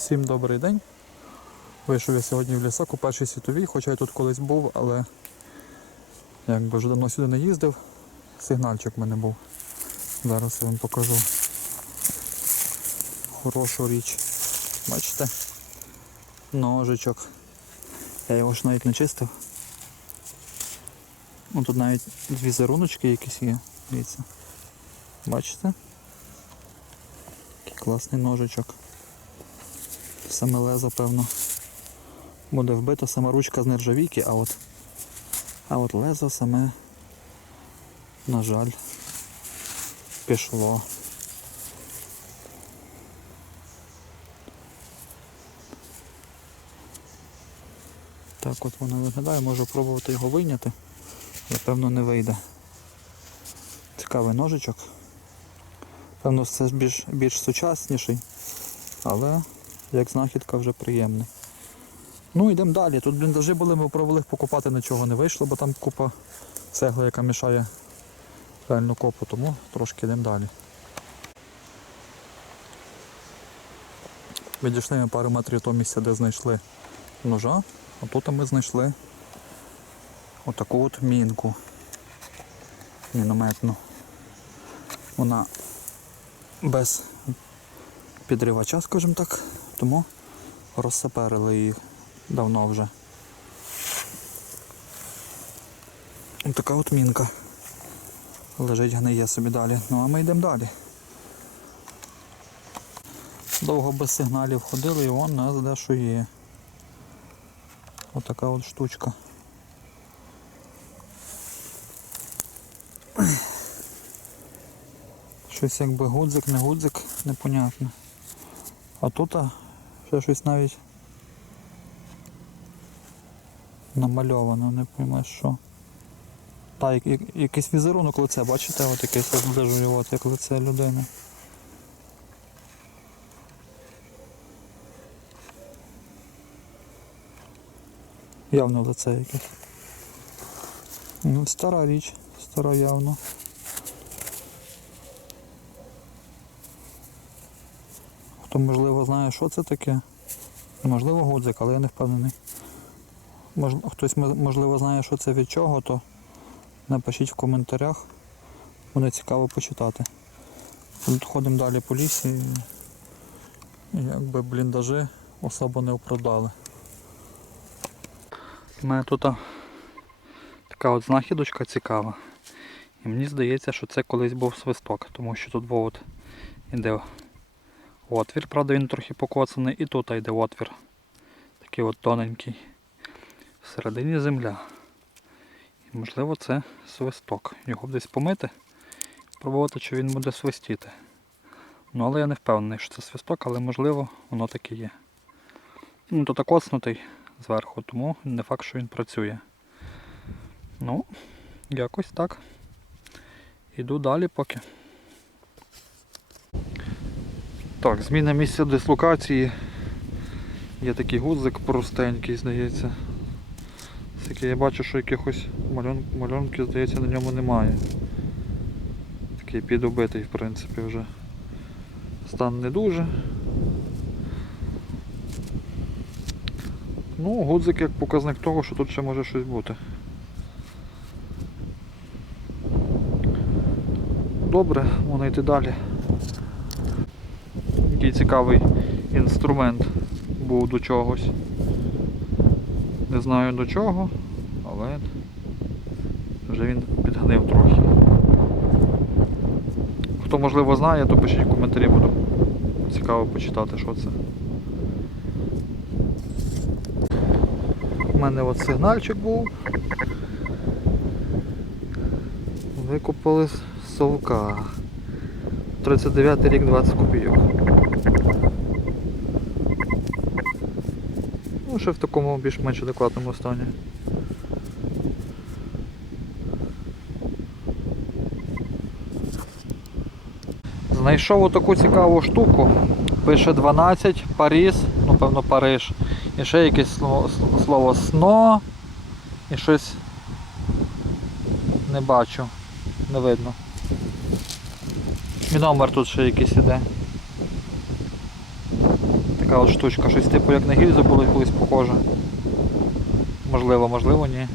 Всім добрий день. Вийшов я сьогодні в лісок у першій світовій, хоча я тут колись був, але якби вже давно сюди не їздив. Сигнальчик в мене був. Зараз я вам покажу хорошу річ. Бачите? Ножичок. Я його ж навіть не чистив. Ну тут навіть візеруночки якісь є. Дивіться. Бачите? Який класний ножичок. Саме лезо, певно, буде вбито, сама ручка з нержавійки, а от, а от лезо саме, на жаль, пішло. Так от воно виглядає, можу пробувати його вийняти, але певно не вийде. Цікавий ножичок. Певно, це більш, більш сучасніший, але як знахідка вже приємний. Ну йдемо далі. Тут бліндажі були, ми пробували покупати, нічого не вийшло, бо там купа цегли, яка мішає реальну копу, тому трошки йдемо далі. Відійшли ми пару метрів того місця, де знайшли ножа, а тут ми знайшли отаку от мінку мінометну. Вона без підривача, скажімо так, тому розсаперили її давно вже. Ось така от мінка. Лежить гниє собі далі. Ну а ми йдемо далі. Довго без сигналів ходили і вон нас дещо є. Отака от штучка. Щось якби гудзик, не гудзик, непонятно. А тут ще щось навіть намальовано, не поймеш що. Та, як- як- якийсь візерунок лице, бачите, от якийсь от зближую, як лице людини. Явно лице якесь. Ну, стара річ, стара явно. Хто можливо знає, що це таке. Можливо, гудзик, але я не впевнений. Мож, хтось можливо знає, що це від чого, то напишіть в коментарях. Буде цікаво почитати. Тут ходимо далі по лісі і якби бліндажі особо не оправдали. У мене тут така от знахідочка цікава. І мені здається, що це колись був свисток, тому що тут був от іде отвір, правда він трохи покоцаний, і тут йде отвір. Такий от тоненький. Всередині земля. І можливо це свисток. Його б десь помити, пробувати, чи він буде свистіти. Ну, але я не впевнений, що це свисток, але можливо воно таке є. Ну, тут окоцнутий зверху, тому не факт, що він працює. Ну, якось так. Іду далі поки. Так, зміна місця дислокації. Є такий гудзик простенький, здається. Тільки я бачу, що якихось мальон... мальонки, здається, на ньому немає. Такий підубитий, в принципі, вже. Стан не дуже. Ну, гудзик як показник того, що тут ще може щось бути. Добре, можна йти далі. Який цікавий інструмент був до чогось. Не знаю до чого, але вже він підгнив трохи. Хто можливо знає, то пишіть в коментарі, буду цікаво почитати, що це. У мене от сигнальчик був. Викопали з совка. 39 рік 20 копійок. Ну, ще в такому більш-менш адекватному стані. Знайшов отаку цікаву штуку. Пише 12, Паріс, ну певно Париж. І ще якесь слово, слово сно. І щось не бачу, не видно. І номер тут ще якийсь іде. Така от штучка. Щось типу як на гільзу було колись похоже. Можливо, можливо, ні.